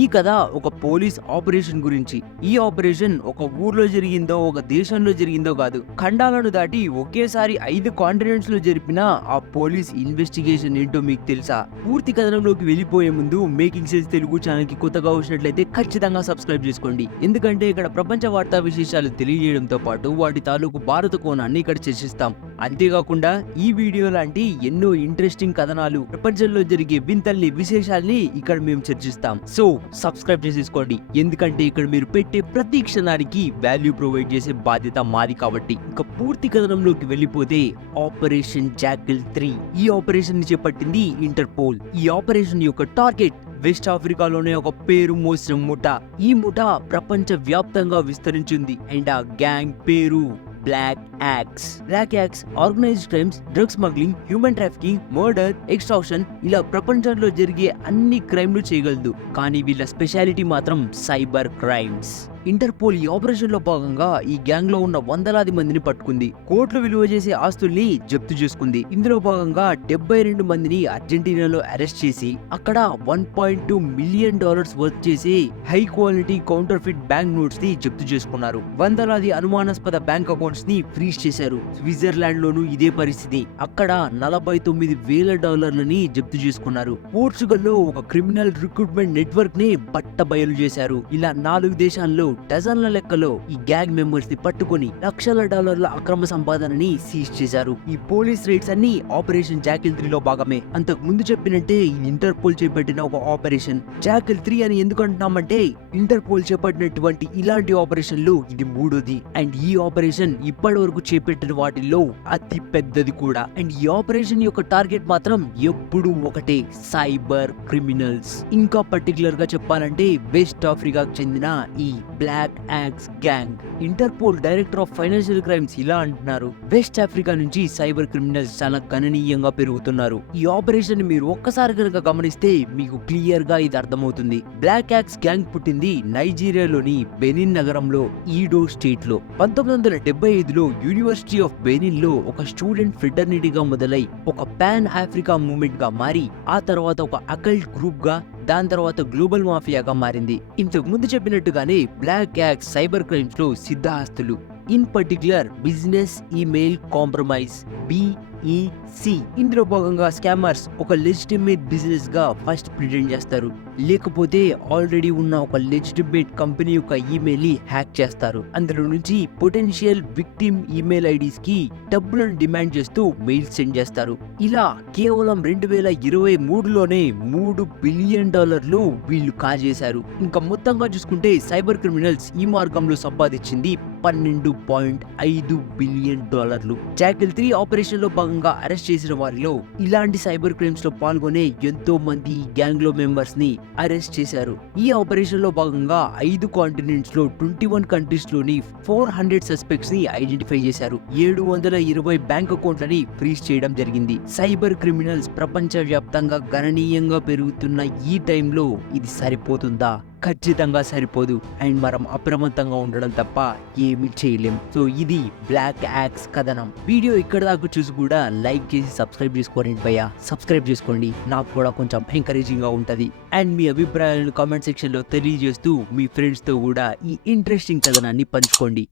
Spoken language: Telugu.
ఈ కథ ఒక పోలీస్ ఆపరేషన్ గురించి. ఈ ఆపరేషన్ ఒక ఊర్లో జరిగిందో ఒక దేశంలో జరిగిందో కాదు, ఖండాలను దాటి ఒకేసారి 5 కాంటినెంట్స్ లో జరిపిన ఆ పోలీస్ ఇన్వెస్టిగేషన్ ఏంటో మీకు తెలుసా? పూర్తి కథనంలోకి వెళ్ళిపోయే ముందు మేకింగ్ సెన్స్ తెలుగు ఛానల్ కి కొత్తగా వచ్చినట్లయితే ఖచ్చితంగా సబ్స్క్రైబ్ చేసుకోండి. ఎందుకంటే ఇక్కడ ప్రపంచ వార్తా విశేషాలు తెలియజేయడంతో పాటు వాటి తాలూకు భారత కోణాన్ని ఇక్కడ చర్చిస్తాం. అంతేకాకుండా ఈ వీడియో లాంటి ఎన్నో ఇంట్రెస్టింగ్ కథనాలు, ప్రపంచంలో జరిగే వింతల్ని, విశేషాల్ని ఇక్కడ మేము చర్చిస్తాం. సో సబ్స్క్రైబ్ చేసేసుకోండి, ఎందుకంటే ఇక్కడ మీరు పెట్టే ప్రతి క్షణానికి వాల్యూ ప్రొవైడ్ చేసే బాధ్యత మాది కాబట్టి. ఇంకా పూర్తి కథనంలోకి వెళ్ళిపోతే, ఆపరేషన్ జాకిల్ 3 ఈ ఆపరేషన్ ని చేపట్టింది ఇంటర్పోల్. ఈ ఆపరేషన్ యొక్క టార్గెట్ వెస్ట్ ఆఫ్రికాలోనే ఒక పేరు మోసిన ముఠా. ఈ ముఠా ప్రపంచ వ్యాప్తంగా విస్తరించింది అండ్ ఆ గ్యాంగ్ పేరు Black Axe. Black Axe organized crimes, drug smuggling, human trafficking, murder, extraction ఇలా ప్రపంచంలో జరిగే అన్ని క్రైమ్లు చేయగలదు. కానీ వీళ్ళ స్పెషాలిటీ మాత్రం సైబర్ క్రైమ్స్. ఇంటర్పోల్ ఈ ఆపరేషన్ లో భాగంగా ఈ గ్యాంగ్ లో ఉన్న వందలాది మందిని పట్టుకుంది. కోట్లు విలువ చేసే ఆస్తుల్ని జప్తు చేసుకుంది. ఇందులో భాగంగా 72 మందిని అర్జెంటీనాలో అరెస్ట్ చేసి అక్కడ $1.2 మిలియన్ వర్త్ చేసి high quality counter fit bank notes ని జప్తు చేసుకున్నారు. వందలాది అనుమానాస్పద బ్యాంక్ అకౌంట్స్ ని ఫ్రీజ్ చేశారు. స్విట్జర్లాండ్ లోనూ ఇదే పరిస్థితి. అక్కడ $49,000 జప్తు చేసుకున్నారు. పోర్చుగల్ లో ఒక క్రిమినల్ రిక్రూట్మెంట్ నెట్వర్క్ ని బట్టబయలు చేశారు. ఇలా 4 దేశాల్లో డజన్ల లెక్కలో ఈ గ్యాంగ్ మెంబర్స్ ని పట్టుకొని లక్షల డాలర్ల అక్రమ సంపాదనని సీజ్ చేశారు. ఈ పోలీస్ రైడ్స్ అన్ని ఆపరేషన్ జాకిల్ 3 లో భాగమే. అంతకు ముందు చెప్పినట్టే ఈ ఇంటర్పోల్ చేపట్టిన ఒక ఆపరేషన్ జాకిల్ 3 అని ఎందుకు అంటున్నామంటే, ఇంటర్పోల్ చేపట్టినటువంటి ఇలాంటి ఆపరేషన్లు ఇది 3ది. అండ్ ఈ ఆపరేషన్ ఇప్పటి వరకు చేపట్టిన వాటిల్లో అతి పెద్దది కూడా. అండ్ ఈ ఆపరేషన్ యొక్క టార్గెట్ మాత్రం ఎప్పుడు ఒకటే, సైబర్ క్రిమినల్స్. ఇంకా పర్టికులర్ గా చెప్పాలంటే వెస్ట్ ఆఫ్రికాకు చెందిన ఈ Black Axe gang. Interpol director of financial crimes ఇలా అంటున్నారు, వెస్ట్ ఆఫ్రికా నుంచి సైబర్ క్రిమినల్స్ చాలా గణనీయంగా పెరుగుతున్నారు. ఈ ఆపరేషన్ మీరు ఒక్కసారి కనుక గమనిస్తే మీకు క్లియర్ గా ఇది అర్థమవుతుంది. బ్లాక్ యాక్స్ గ్యాంగ్ పుట్టింది నైజీరియాలోని బెనిన్ నగరంలో ఈడో స్టేట్ లో. 1975లో యూనివర్సిటీ ఆఫ్ బెనిన్ లో ఒక స్టూడెంట్ ఫ్రెటర్నిటీగా మొదలై ఒక పాన్ ఆఫ్రికా మూవ్మెంట్ గా మారి ఆ తర్వాత ఒక అకల్ట్ గ్రూప్ గా, దాని తర్వాత గ్లోబల్ మాఫియాగా మారింది. ఇంతకు ముందు చెప్పినట్టుగానే బ్లాక్ యాక్స్ సైబర్ క్రైమ్స్ లో సిద్ధాస్తులు. In particular business email compromise, BEC. ఇందులో భాగంగా స్కామర్స్ ఒక లెజిటిమేట్ బిజినెస్ గా ఫస్ట్ ప్రిటెండ్ చేస్తారు, లేకపోతే ఆల్రెడీ ఉన్న ఒక లెజిటిమేట్ కంపెనీ యొక్క ఈమెయిల్ ని హ్యాక్ చేస్తారు. అందులో నుంచి పొటెన్షియల్ విక్టిమ్ ఈమెయిల్ ఐడీస్ కి డబ్బులను డిమాండ్ చేస్తూ మెయిల్ సెండ్ చేస్తారు. ఇలా కేవలం 2023లోనే $3 బిలియన్ వీళ్ళు కాజేశారు. ఇంకా మొత్తంగా చూసుకుంటే సైబర్ క్రిమినల్స్ ఈ మార్గంలో సంపాదించింది $12.5 బిలియన్. జాకిల్ 3 ఆపరేషన్ లో భాగంగా అరెస్ట్ చేసిన వారిలో ఇలాంటి సైబర్ క్రైమ్స్ లో పాల్గొనే ఎంతో మంది గ్యాంగ్ లో మెంబర్స్ ని అరెస్ట్ చేశారు. ఈ ఆపరేషన్ లో భాగంగా 5 కాంటినెంట్స్ లో 21 కంట్రీస్ లోని 400 సస్పెక్ట్స్ ని ఐడెంటిఫై చేశారు. 720 బ్యాంక్ అకౌంట్లని ఫ్రీజ్ చేయడం జరిగింది. సైబర్ క్రిమినల్స్ ప్రపంచ వ్యాప్తంగా గణనీయంగా పెరుగుతున్న ఈ టైంలో ఇది సరిపోతుందా? ఖచ్చితంగా సరిపోదు. అండ్ మనం అప్రమత్తంగా ఉండడం తప్ప ఏమీ చేయలేం. సో ఇది బ్లాక్ యాక్స్ కథనం. వీడియో ఇక్కడ దాకా చూసి కూడా లైక్ చేసి సబ్స్క్రైబ్ చేసుకోండి భయ్యా. సబ్స్క్రైబ్ చేసుకోండి, నాకు కూడా కొంచెం ఎంకరేజింగ్ గా ఉంటది. అండ్ మీ అభిప్రాయాలను కామెంట్ సెక్షన్ లో తెలియజేస్తూ మీ ఫ్రెండ్స్ తో కూడా ఈ ఇంట్రెస్టింగ్ కథనాన్ని పంచుకోండి.